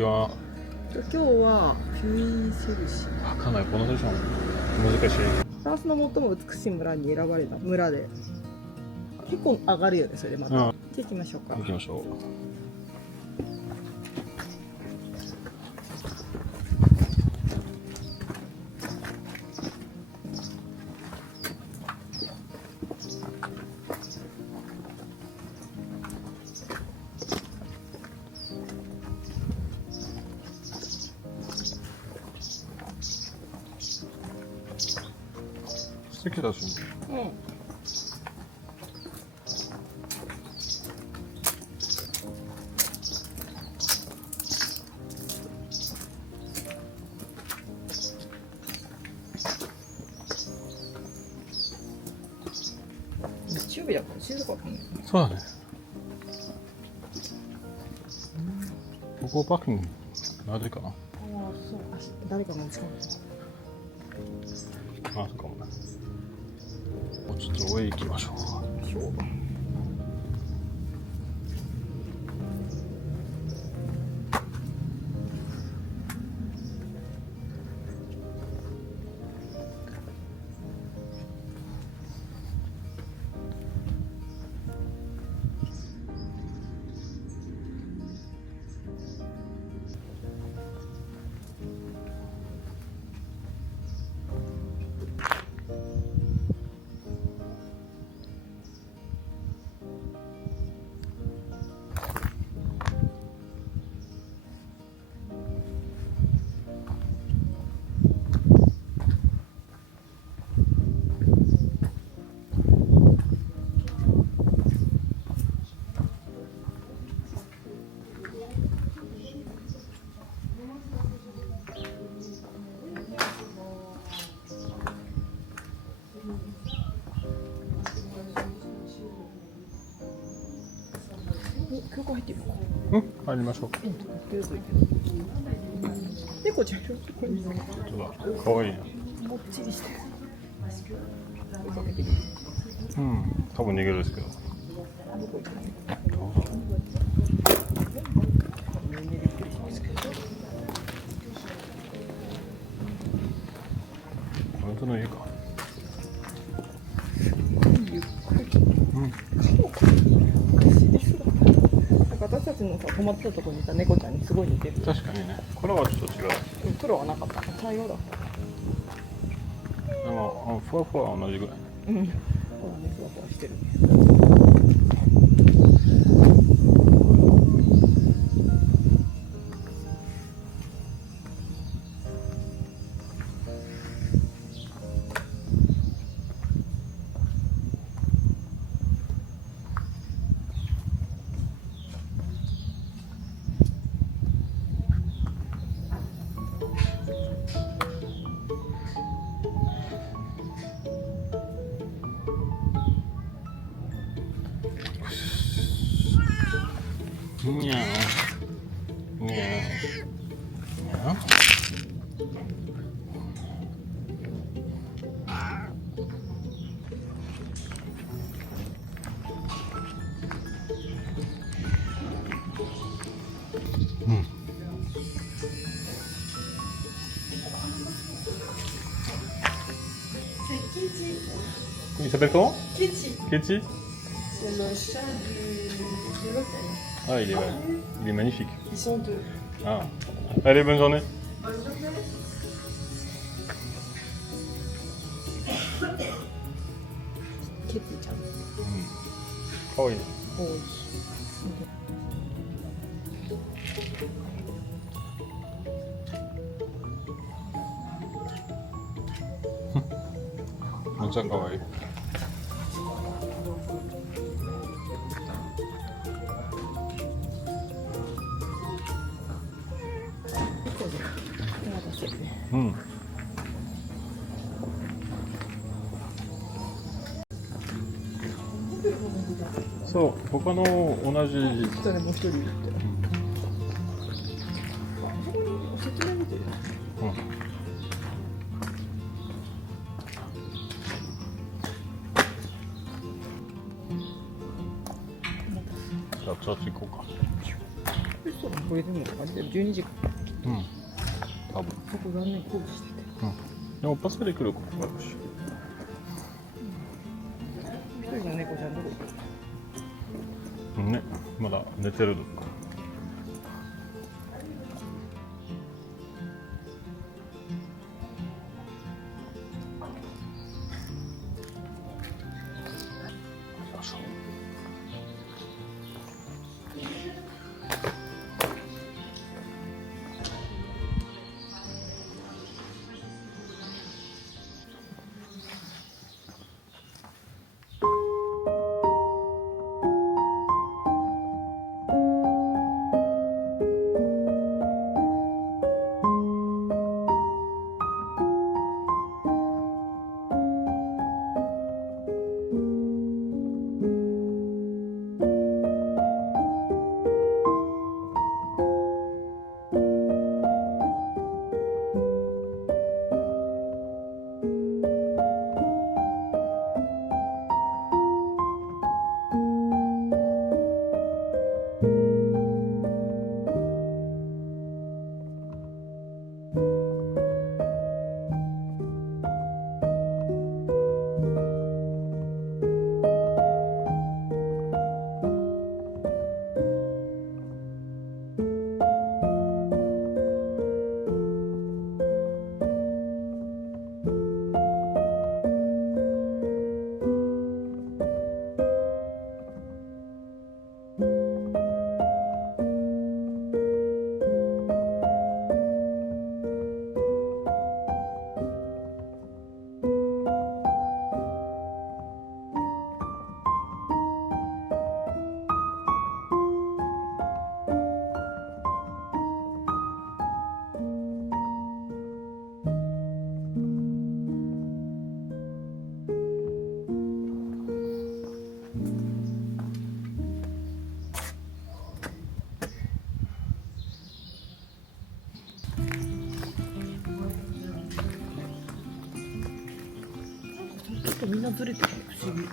日は今日はフュイセルシー。わかんない、このテンション難しい。フランスの最も美しい村に選ばれた村で結構上がるよね、それでまた。じゃあ行きましょうか。行きましょう。素敵だし、うん。日曜日だから静かかね。そうだね。ここパーキングなぜかな。ああ、そう。誰かが使う。あ、そうかもね。もうちょっと上行きましょう。しょう。空港入ってみようか。うん、入りましょう。うん、とりあえず行く。猫ちゃん、ここに。本当だ、かわいいね。もっちりして。追いかけてくる。うん、多分逃げるですけど。どこ行くの？どうぞ。びっくりしますけど。本当の家か。うん。私たちのさ、泊まってたところにいた猫ちゃんにすごい似てる。確かにね。これはちょっと違う。黒はなかった。茶色だった。でも、ふわふわは同じぐらい。うん。ほらね、ふわふわしてる。にゃー。にゃー。にゃー。うん。Il s'appelle comment? Kitty. Ketty? C'est le chat de l'hôtel. Ah, il est magnifique. Ils sont deux. Ah. Allez, bonne journée. Bonne journée. ケティちゃん。かわいいね。多い。めっちゃかわいい。うん。そう、他の同じ。人でもう一人いるって。あそこに説明見てる。うん。じゃあ、ちょっと行こうか。レストランこれでもあれで12時間うん多分そこ残念工事しててでもパスで来る子もあるし一人の猫ちゃんどこ行ったねまだ寝てるのかちょっとみんなずれてる不思議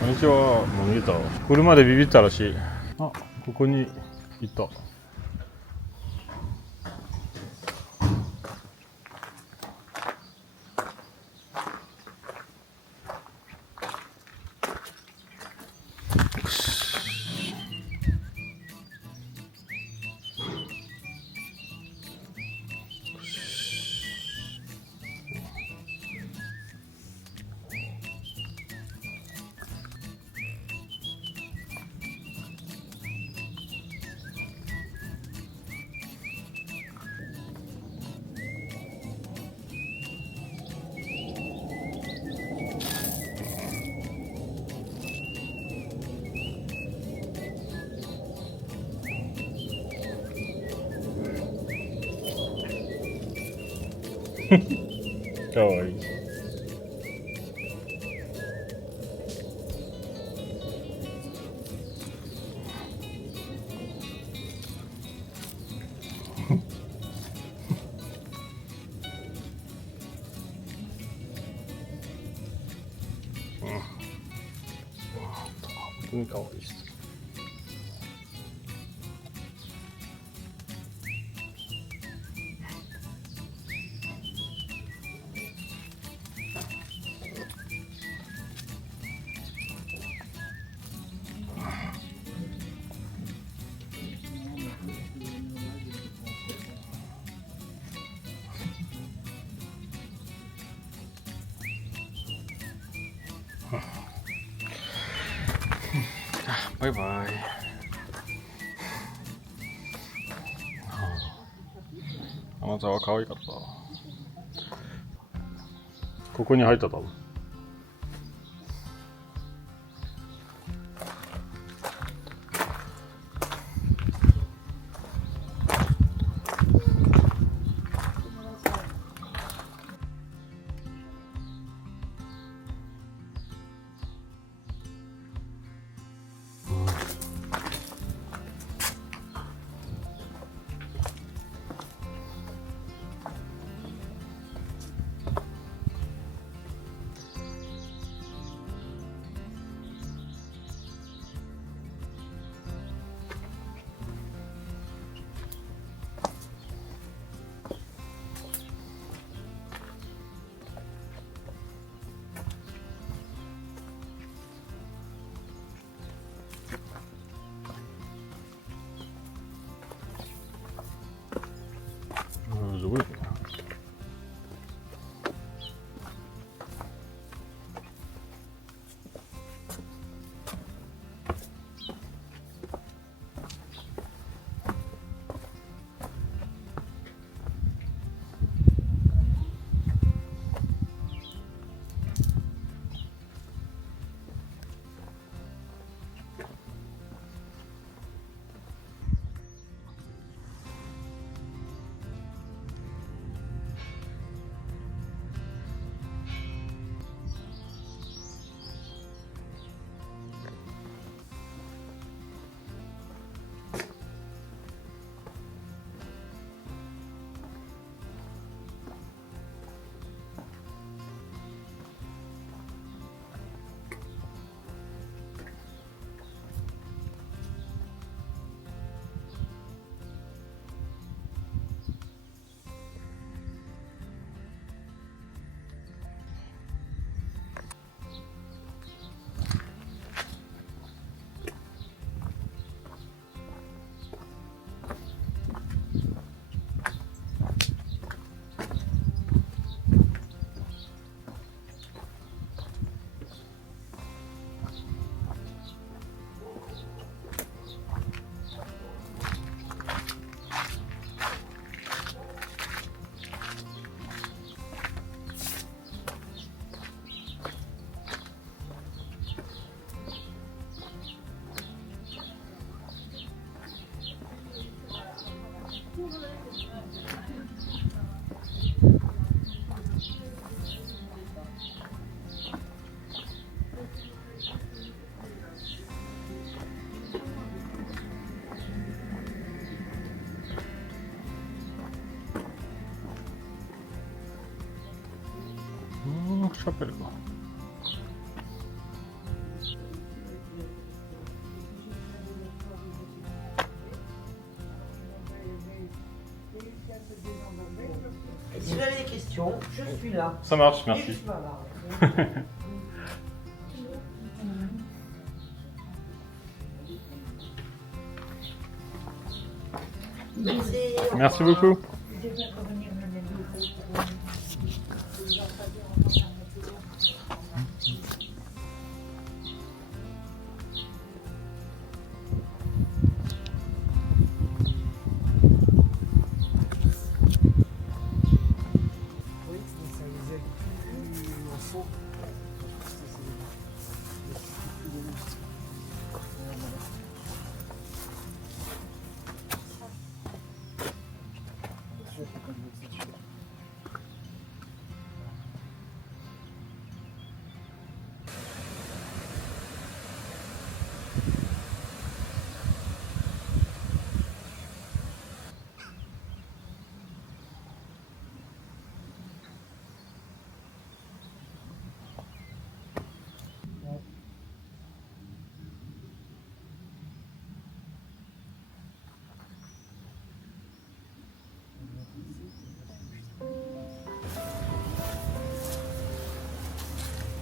こんにちは。もう逃げたわ。車でビビったらしい。あ、ここにいた。かわいい。本当にかわいいです。バイバイ。あなたは可愛かった。ここに入った多分。すごいね。シャペルか。Si vous avez des questions, je suis là. Ça marche, Et je merci. suis là. Merci beaucoup.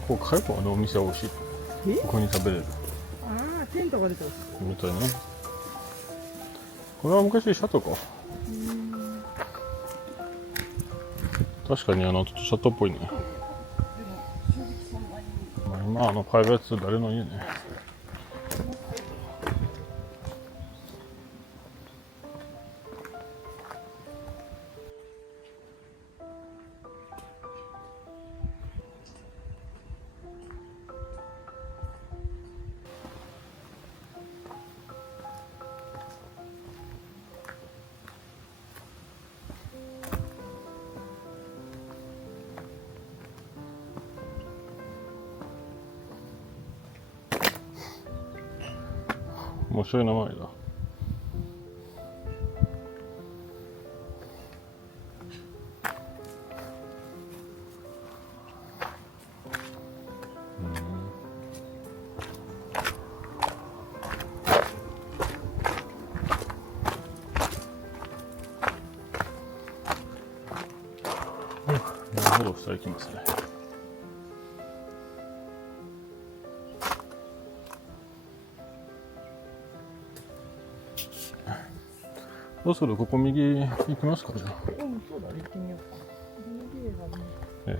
ここ海外のお店多いし、えここに食べれるああテントが出てます。みたいね。これは昔シャトーか。確かにちょっとシャトーっぽいね。まあ、今パイレーツ誰の家ね。面白い名前だ。なるほど、下行きますね。どうする？ここ右行きますかじゃあ。うんそうだね行ってみようか。右がね。え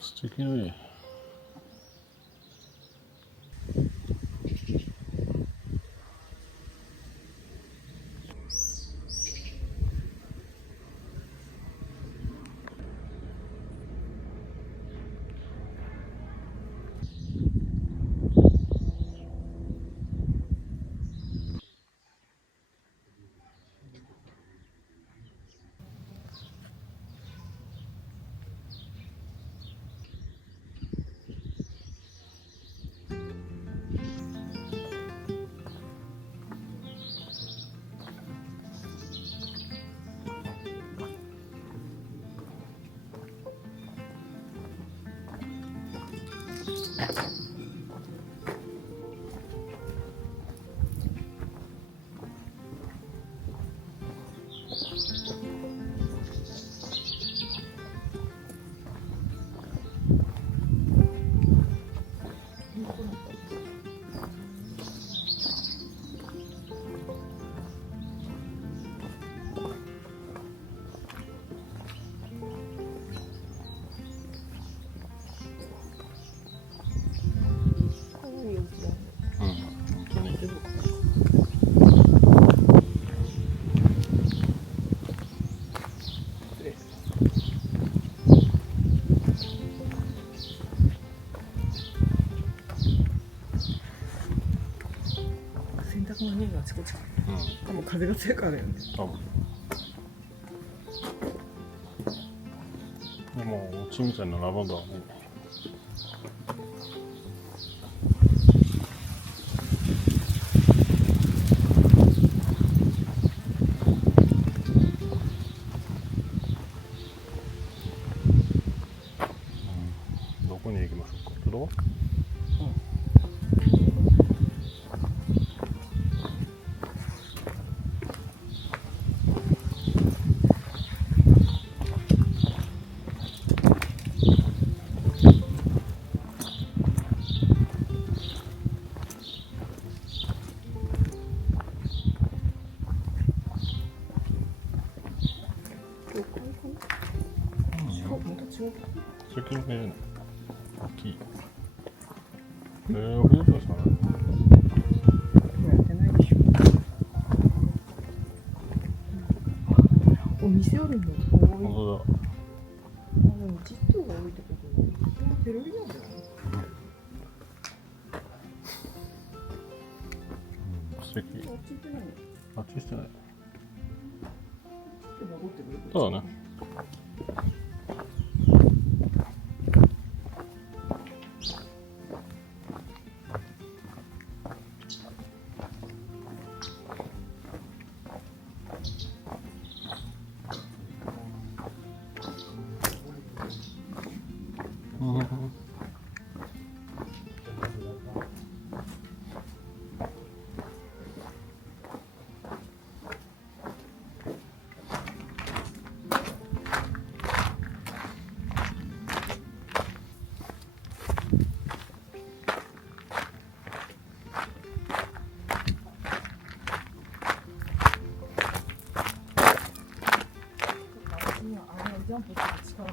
素敵ね。可愛いお家だね。うん、本当に。失礼。洗濯の匂いがあちこちから。うん、しかも風が強くあるよね。多分。でもうちみたいなラバンダーはね。どこに行きましょうか。どこ？中習近平じゃない。大きい。藤田さん。やってないでしょ。お店あるの多い。本当だ。でもジットが多いってことは、とてもペロリなんだよね。素敵。あっち行ってないの？あっちしてない。戻ってくる。そうだね。ジャンプする力。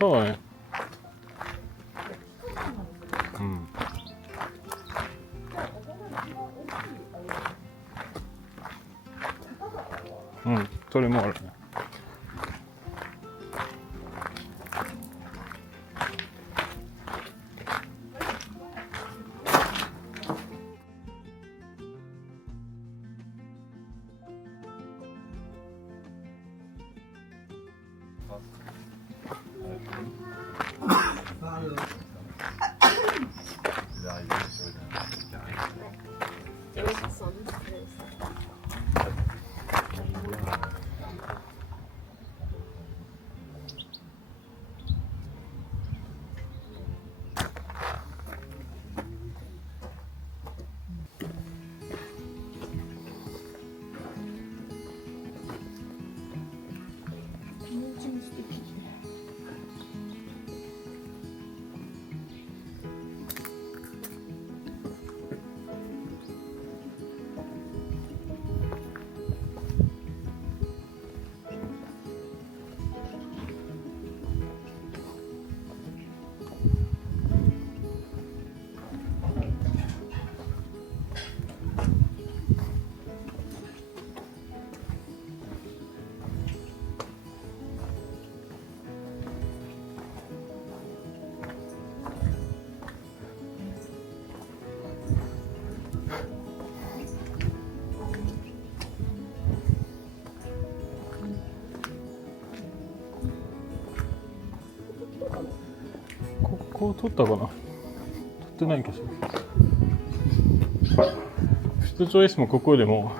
そうだね。うん。うん、それもあるね。ここ取ったかな。取ってないかしら。出張 S もここでも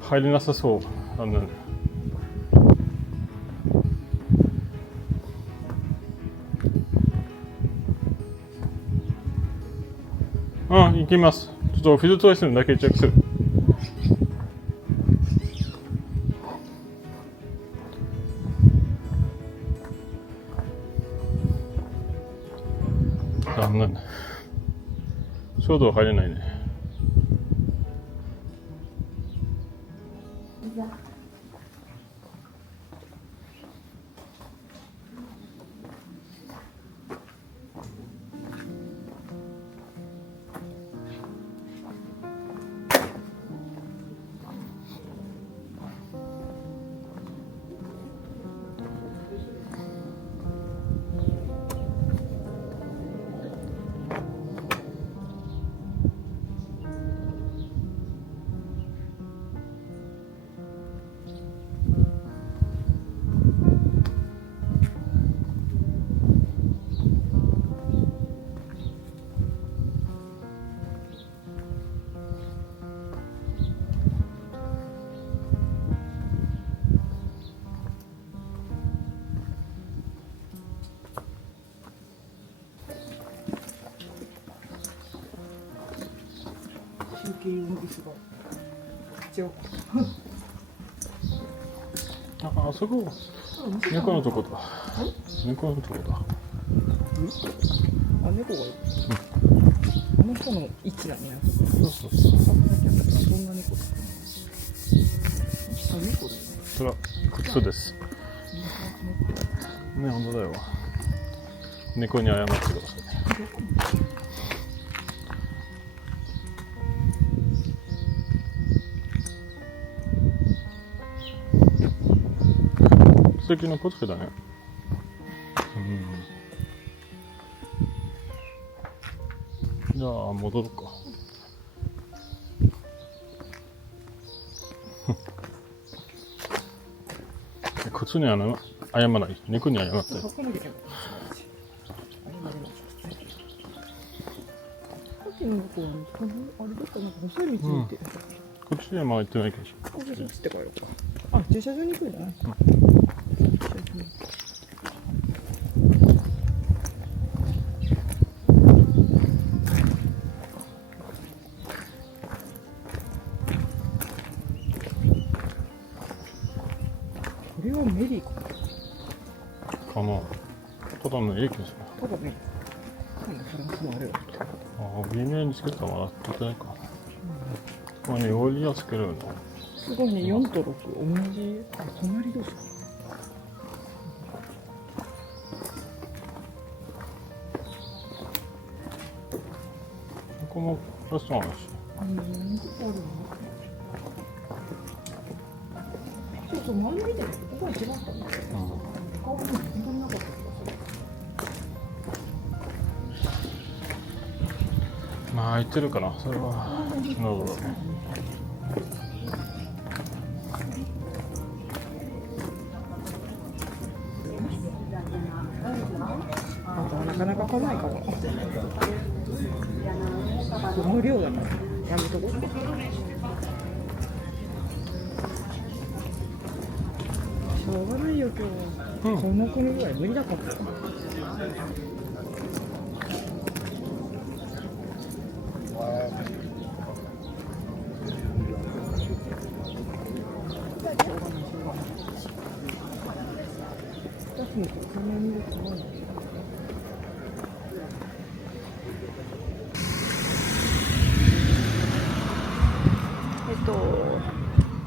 入れなさそうなんだね。うん、行きます。ちょっとフィルト S のだけチェックする。残念。衝動入れないね。休憩用の椅子が一応あそこ猫のとこだ。猫のとこだ。あ、猫がいる。あの人の位置だね。そうそうそう。あ、さっきあったからどんな猫だ。あ、猫だよ。それは靴です。ね、本当だよ。猫に謝ってください。素敵なポトフだね。じゃあ戻ろうか。靴には謝らない。猫に謝って。さっきの猫はね、あれだったらなんか細い道に行ってる。こっちにはまあ行ってないけど。ここで走って帰ろうか。あ、駐車場に行くんだね。これはメリーかかな。ただの駅ですね。ただね、なんでフランスのあれをああ、微妙につけたらまだ取ってないか。ここにオイルをつけるの。すごいね、4と6、同じ。あ、隣同士か。ここもレストランだし。そうそう、前の見てる。ここが一番あったんだよ。顔が本当になかった。まあ空いてるかな。それはなるほど。あとはなかなか来ないかも。無料だからやめとこう。しょうがないよ今日。この国ぐらい無理だから。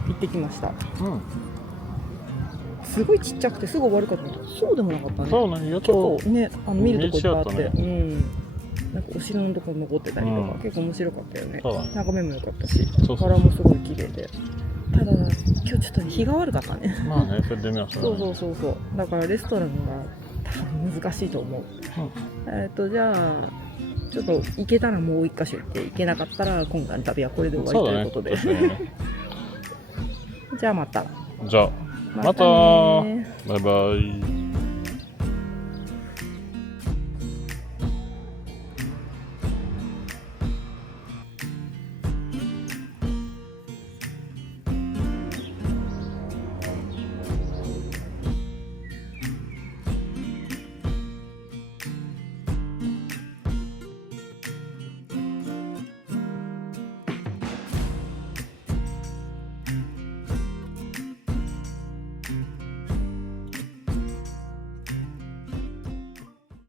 行ってきました。すごいちっちゃくてすぐ終わるかと思った。そうでもなかったね。そうね、やっ結と構ね、見るとこいっぱいあって、道あったなんかお城のところ残ってたりとか、結構面白かったよね。そうだね眺めも良かったし、そう柄もすごい綺麗で。ただ今日ちょっと日が悪かったね。まあね、それで見ましたね。そう。だからレストランが多分難しいと思う。じゃあちょっと行けたらもう一箇所行って、行けなかったら今回の旅はこれで終わりということで。そうだね。じゃあまた。じゃあまた。ねバイバイ。